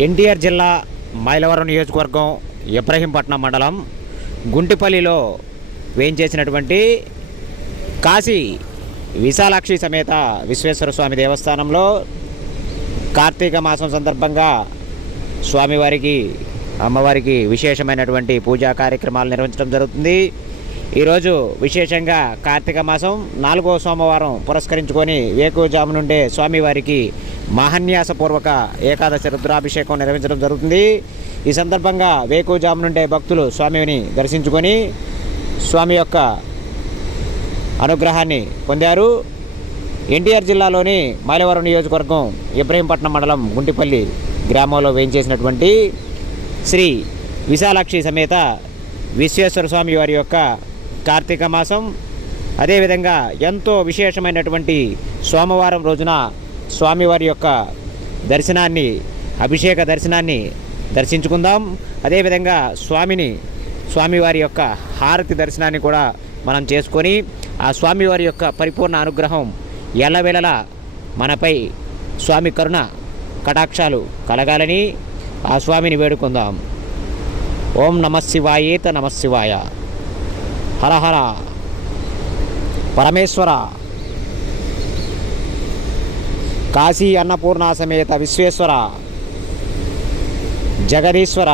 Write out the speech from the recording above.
ఎన్టీఆర్ జిల్లా మైలవరం నియోజకవర్గం ఇబ్రహీంపట్నం మండలం గుంటిపల్లిలో వేయించేసినటువంటి కాశీ విశాలాక్షి సమేత విశ్వేశ్వర స్వామి దేవస్థానంలో కార్తీక మాసం సందర్భంగా స్వామివారికి అమ్మవారికి విశేషమైనటువంటి పూజా కార్యక్రమాలు నిర్వహించడం జరుగుతుంది. ఈరోజు విశేషంగా కార్తీక మాసం 4వ సోమవారం పురస్కరించుకొని వేకువజాము నుండే స్వామివారికి మహాన్యాసపూర్వక ఏకాదశి రుద్రాభిషేకం నిర్వహించడం జరుగుతుంది. ఈ సందర్భంగా వేకువజాము నుండే భక్తులు స్వామిని దర్శించుకొని స్వామి యొక్క అనుగ్రహాన్ని పొందారు. ఎన్టీఆర్ జిల్లాలోని మైలవరం నియోజకవర్గం ఇబ్రహీంపట్నం మండలం గుంటిపల్లి గ్రామంలో వేయించేసినటువంటి శ్రీ విశాలాక్షి సమేత విశ్వేశ్వర స్వామి వారి యొక్క కార్తీక మాసం, అదేవిధంగా ఎంతో విశేషమైనటువంటి సోమవారం రోజున స్వామివారి యొక్క దర్శనాన్ని, అభిషేక దర్శనాన్ని దర్శించుకుందాం. అదేవిధంగా స్వామివారి యొక్క హారతి దర్శనాన్ని కూడా మనం చేసుకొని ఆ స్వామివారి యొక్క పరిపూర్ణ అనుగ్రహం ఎల్లవేళలా మనపై స్వామి కరుణ కటాక్షాలు కలగాలని ఆ స్వామిని వేడుకుందాం. ఓం నమఃశివాయేత నమఃశివాయ. హర హర పరమేశ్వర. కాశీ అన్నపూర్ణ సమేత విశ్వేశ్వర జగదీశ్వర